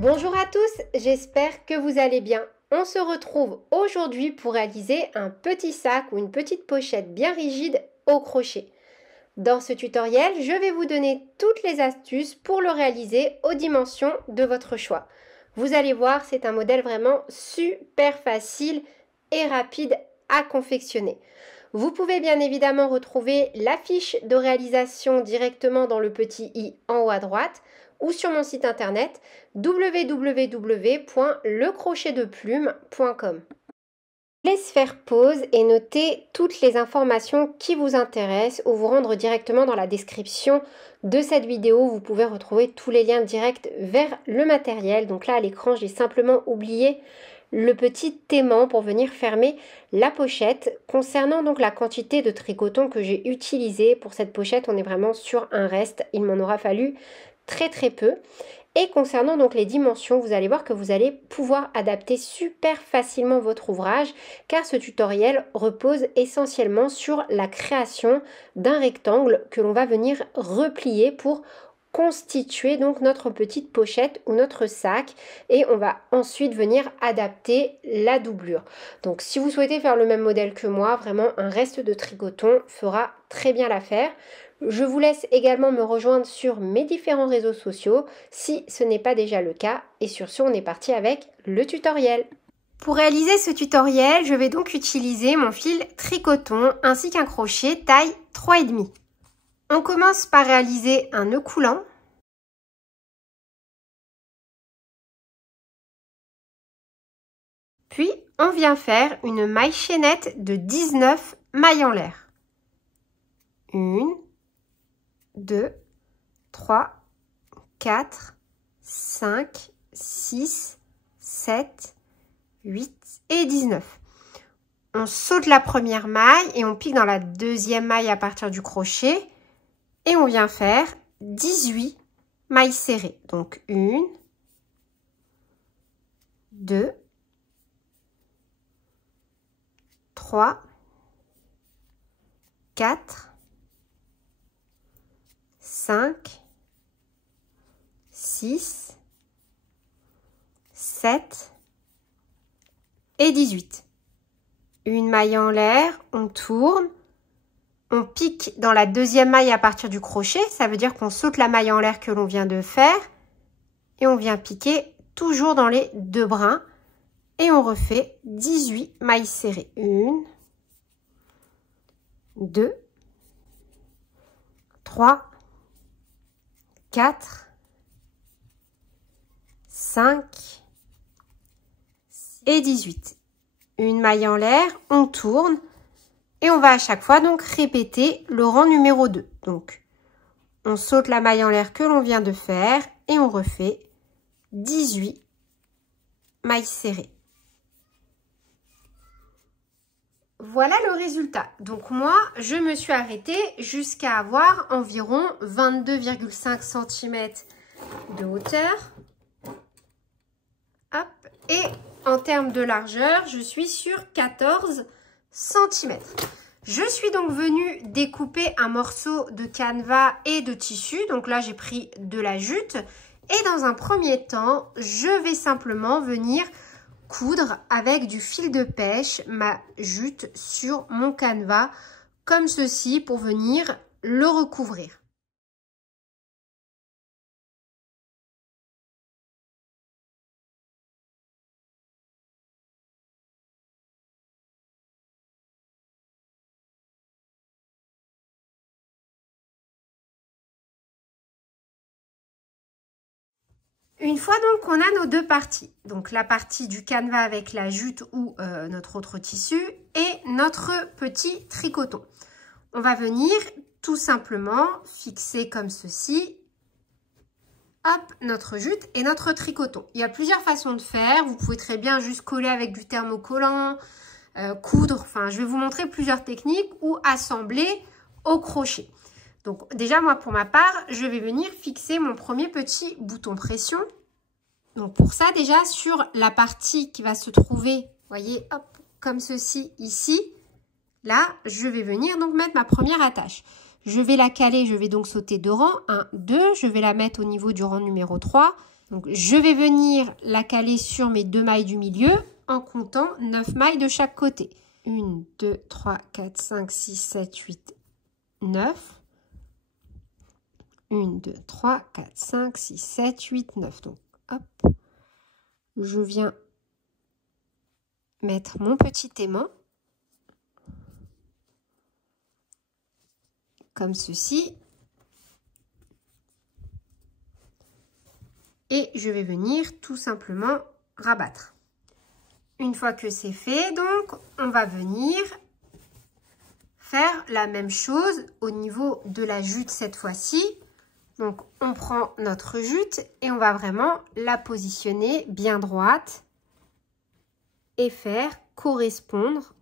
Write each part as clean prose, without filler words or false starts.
Bonjour à tous, j'espère que vous allez bien. On se retrouve aujourd'hui pour réaliser un petit sac ou une petite pochette bien rigide au crochet. Dans ce tutoriel, je vais vous donner toutes les astuces pour le réaliser aux dimensions de votre choix. Vous allez voir, c'est un modèle vraiment super facile et rapide à confectionner. Vous pouvez bien évidemment retrouver la fiche de réalisation directement dans le petit i en haut à droite ou sur mon site internet www.lecrochetdeplume.com. Laisse faire pause et noter toutes les informations qui vous intéressent ou vous rendre directement dans la description de cette vidéo. Vous pouvez retrouver tous les liens directs vers le matériel. Donc là à l'écran, j'ai simplement oublié le petit aimant pour venir fermer la pochette. Concernant donc la quantité de tricoton que j'ai utilisé pour cette pochette, on est vraiment sur un reste. Il m'en aura fallu très peu. Et concernant donc les dimensions, vous allez voir que vous allez pouvoir adapter super facilement votre ouvrage car ce tutoriel repose essentiellement sur la création d'un rectangle que l'on va venir replier pour constituer donc notre petite pochette ou notre sac et on va ensuite venir adapter la doublure. Donc si vous souhaitez faire le même modèle que moi, vraiment un reste de tricoton fera très bien l'affaire. Je vous laisse également me rejoindre sur mes différents réseaux sociaux si ce n'est pas déjà le cas. Et sur ce, on est parti avec le tutoriel. Pour réaliser ce tutoriel, je vais donc utiliser mon fil tricoton ainsi qu'un crochet taille 3,5. On commence par réaliser un nœud coulant. Puis, on vient faire une maille chaînette de 19 mailles en l'air. 1, 2, 3, 4, 5, 6, 7, 8 et 19. On saute la première maille et on pique dans la deuxième maille à partir du crochet et on vient faire 18 mailles serrées. Donc 1, 2, 3, 4, 5, 6, 7 et 18. Une maille en l'air, on tourne, on pique dans la deuxième maille à partir du crochet, ça veut dire qu'on saute la maille en l'air que l'on vient de faire et on vient piquer toujours dans les deux brins et on refait 18 mailles serrées. 1, 2, 3, 4, 5 et 18. Une maille en l'air, on tourne et on va à chaque fois donc répéter le rang numéro 2. Donc, on saute la maille en l'air que l'on vient de faire et on refait 18 mailles serrées. Voilà le résultat. Donc moi, je me suis arrêtée jusqu'à avoir environ 22,5 cm de hauteur. Hop. Et en termes de largeur, je suis sur 14 cm. Je suis donc venue découper un morceau de canevas et de tissu. Donc là, j'ai pris de la jute. Et dans un premier temps, je vais simplement venir coudre avec du fil de pêche ma jute sur mon canevas comme ceci pour venir le recouvrir. Une fois donc qu'on a nos deux parties, donc la partie du canevas avec la jute ou notre autre tissu et notre petit tricoton, on va venir tout simplement fixer comme ceci, hop, notre jute et notre tricoton. Il y a plusieurs façons de faire, vous pouvez très bien juste coller avec du thermocollant, coudre, enfin je vais vous montrer plusieurs techniques ou assembler au crochet. Donc déjà moi pour ma part, je vais venir fixer mon premier petit bouton pression. Donc pour ça déjà sur la partie qui va se trouver, voyez, hop, comme ceci ici, là je vais venir donc mettre ma première attache. Je vais la caler, je vais donc sauter 2 rangs, 1, 2, je vais la mettre au niveau du rang numéro 3 Donc, je vais venir la caler sur mes 2 mailles du milieu en comptant 9 mailles de chaque côté. 1, 2, 3, 4, 5, 6, 7, 8, 9. 1, 2, 3, 4, 5, 6, 7, 8, 9. Donc, hop, je viens mettre mon petit aimant comme ceci. Et je vais venir tout simplement rabattre. Une fois que c'est fait, donc, on va venir faire la même chose au niveau de la jute cette fois-ci. Donc, on prend notre jute et on va vraiment la positionner bien droite et faire correspondre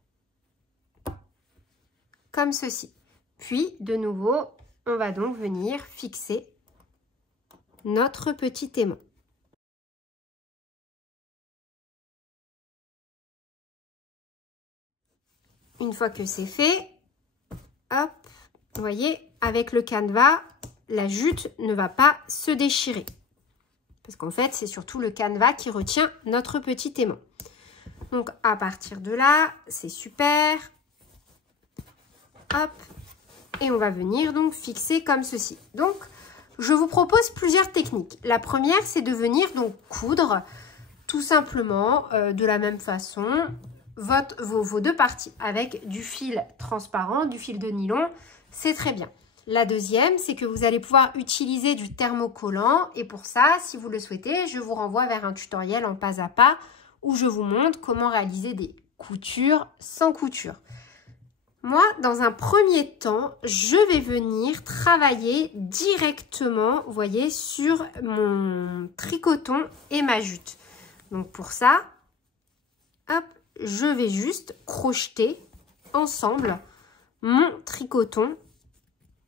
comme ceci. Puis, de nouveau, on va donc venir fixer notre petit aimant. Une fois que c'est fait, hop, vous voyez, avec le canevas, la jute ne va pas se déchirer. Parce qu'en fait, c'est surtout le canevas qui retient notre petit aimant. Donc, à partir de là, c'est super. Hop. Et on va venir donc fixer comme ceci. Donc, je vous propose plusieurs techniques. La première, c'est de venir donc coudre tout simplement de la même façon vos 2 parties avec du fil transparent, du fil de nylon. C'est très bien. La deuxième, c'est que vous allez pouvoir utiliser du thermocollant. Et pour ça, si vous le souhaitez, je vous renvoie vers un tutoriel en pas à pas où je vous montre comment réaliser des coutures sans couture. Moi, dans un premier temps, je vais venir travailler directement, vous voyez, sur mon tricoton et ma jute. Donc pour ça, hop, je vais juste crocheter ensemble mon tricoton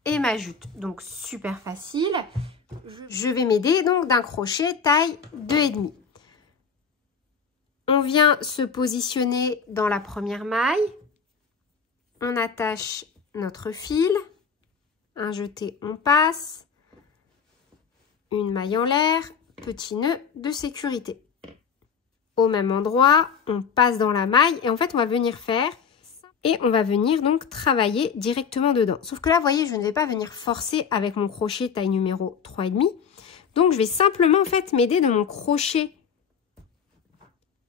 et ma jute. Donc super facile. Je vais m'aider donc d'un crochet taille 2,5. On vient se positionner dans la première maille. On attache notre fil. Un jeté, on passe. Une maille en l'air. Petit nœud de sécurité. Au même endroit, on passe dans la maille et en fait, on va venir faire et on va venir donc travailler directement dedans. Sauf que là, vous voyez, je ne vais pas venir forcer avec mon crochet taille numéro 3,5. Donc, je vais simplement en fait m'aider de mon crochet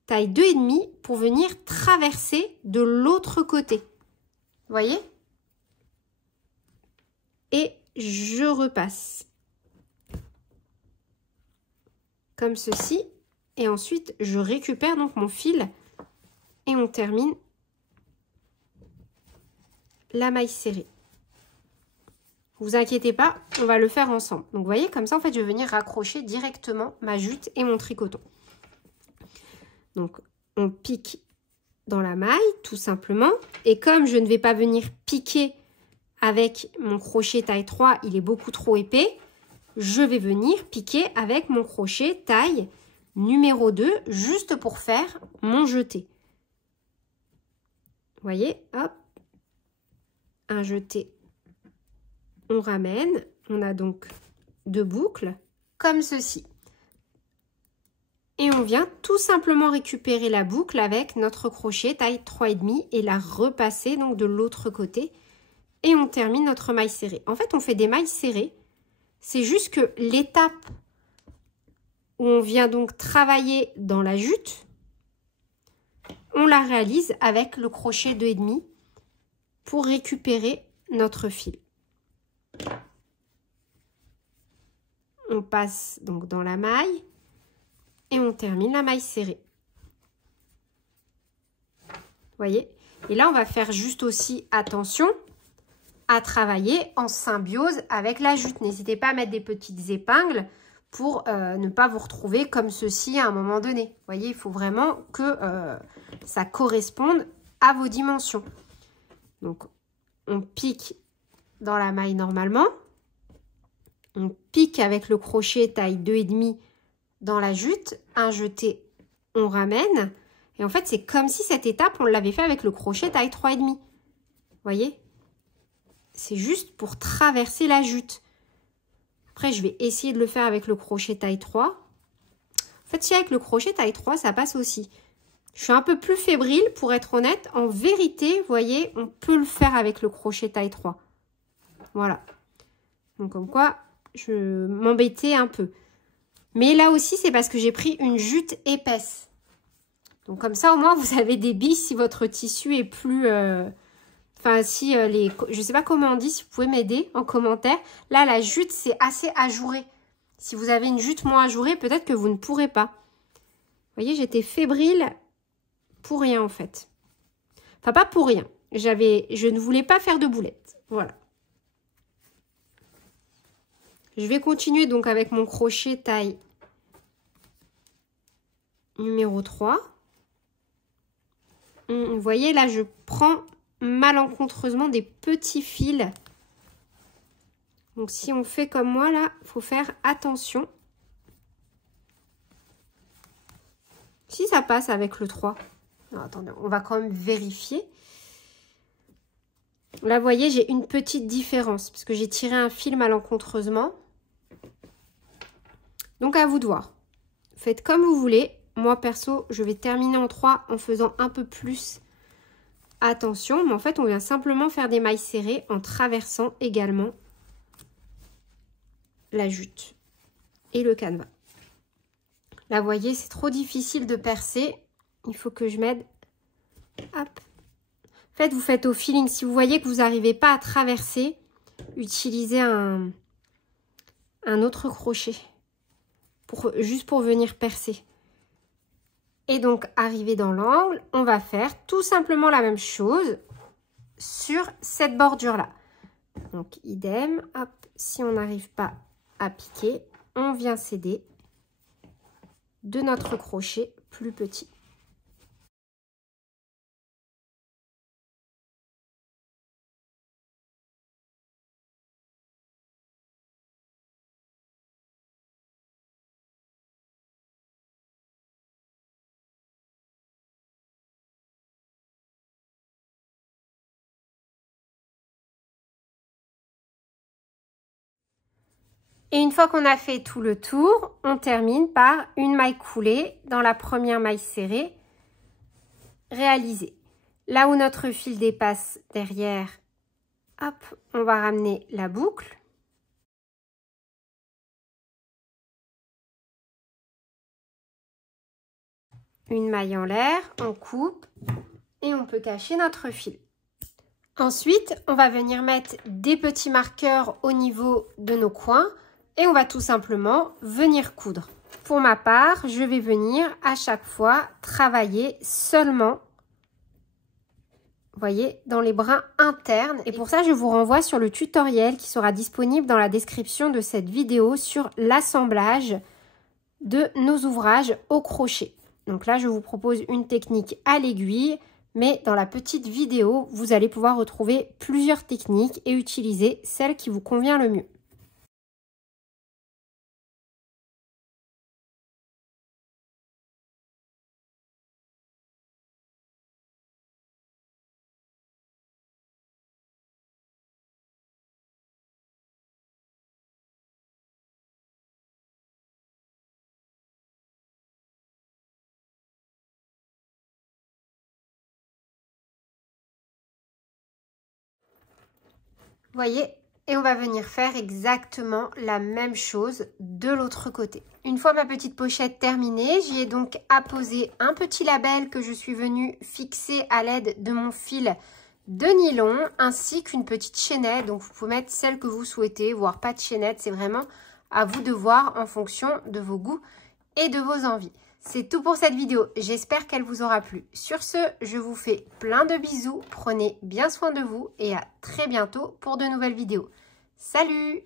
taille 2,5 pour venir traverser de l'autre côté. Vous voyez? Et je repasse. Comme ceci. Et ensuite, je récupère donc mon fil et on termine la maille serrée. Vous inquiétez pas, on va le faire ensemble. Donc, vous voyez, comme ça, en fait, je vais venir raccrocher directement ma jute et mon tricoton. Donc, on pique dans la maille, tout simplement. Et comme je ne vais pas venir piquer avec mon crochet taille 3, il est beaucoup trop épais, je vais venir piquer avec mon crochet taille numéro 2, juste pour faire mon jeté. Vous voyez, hop, un jeté, on ramène, on a donc 2 boucles, comme ceci. Et on vient tout simplement récupérer la boucle avec notre crochet taille 3,5 et la repasser donc de l'autre côté. Et on termine notre maille serrée. En fait, on fait des mailles serrées. C'est juste que l'étape où on vient donc travailler dans la jute, on la réalise avec le crochet 2,5 pour récupérer notre fil. On passe donc dans la maille et on termine la maille serrée. Vous voyez? Et là, on va faire juste aussi attention à travailler en symbiose avec la jute. N'hésitez pas à mettre des petites épingles pour ne pas vous retrouver comme ceci à un moment donné. Vous voyez, il faut vraiment que ça corresponde à vos dimensions. Donc, on pique dans la maille normalement. On pique avec le crochet taille 2,5 dans la jute. Un jeté, on ramène. Et en fait, c'est comme si cette étape, on l'avait fait avec le crochet taille 3,5. Vous voyez? C'est juste pour traverser la jute. Après, je vais essayer de le faire avec le crochet taille 3. fait, si avec le crochet taille 3, ça passe aussi. Je suis un peu plus fébrile pour être honnête. En vérité, vous voyez, on peut le faire avec le crochet taille 3. Voilà. Donc comme quoi, je m'embêtais un peu. Mais là aussi, c'est parce que j'ai pris une jute épaisse. Donc comme ça, au moins, vous avez des billes si votre tissu est plus... Enfin, si les... Je sais pas comment on dit, si vous pouvez m'aider en commentaire. Là, la jute, c'est assez ajouré. Si vous avez une jute moins ajourée, peut-être que vous ne pourrez pas. Vous voyez, j'étais fébrile pour rien, en fait. Enfin, pas pour rien. Je ne voulais pas faire de boulettes. Voilà. Je vais continuer donc avec mon crochet taille numéro 3. Vous voyez, là, je prends malencontreusement des petits fils. Donc, si on fait comme moi, là, il faut faire attention. Si ça passe avec le 3. Non, attendez, on va quand même vérifier. Là, vous voyez, j'ai une petite différence parce que j'ai tiré un fil malencontreusement. Donc, à vous de voir. Faites comme vous voulez. Moi, perso, je vais terminer en 3 en faisant un peu plus attention. Mais en fait, on vient simplement faire des mailles serrées en traversant également la jute et le canevas. Là, vous voyez, c'est trop difficile de percer. Il faut que je m'aide. Hop. En fait, vous faites au feeling. Si vous voyez que vous n'arrivez pas à traverser, utilisez un autre crochet. Juste pour venir percer. Et donc, arrivé dans l'angle, on va faire tout simplement la même chose sur cette bordure-là. Donc, idem. Hop, si on n'arrive pas à piquer, on vient s'aider de notre crochet plus petit. Et une fois qu'on a fait tout le tour, on termine par une maille coulée dans la première maille serrée réalisée. Là où notre fil dépasse derrière, hop, on va ramener la boucle. Une maille en l'air, on coupe et on peut cacher notre fil. Ensuite, on va venir mettre des petits marqueurs au niveau de nos coins et on va tout simplement venir coudre. Pour ma part, je vais venir à chaque fois travailler seulement, vous voyez, dans les brins internes. Et pour ça, je vous renvoie sur le tutoriel qui sera disponible dans la description de cette vidéo sur l'assemblage de nos ouvrages au crochet. Donc là, je vous propose une technique à l'aiguille, mais dans la petite vidéo, vous allez pouvoir retrouver plusieurs techniques et utiliser celle qui vous convient le mieux. Vous voyez, et on va venir faire exactement la même chose de l'autre côté. Une fois ma petite pochette terminée, j'y ai donc apposé un petit label que je suis venue fixer à l'aide de mon fil de nylon, ainsi qu'une petite chaînette. Donc vous pouvez mettre celle que vous souhaitez, voire pas de chaînette, c'est vraiment à vous de voir en fonction de vos goûts et de vos envies. C'est tout pour cette vidéo, j'espère qu'elle vous aura plu. Sur ce, je vous fais plein de bisous, prenez bien soin de vous et à très bientôt pour de nouvelles vidéos. Salut!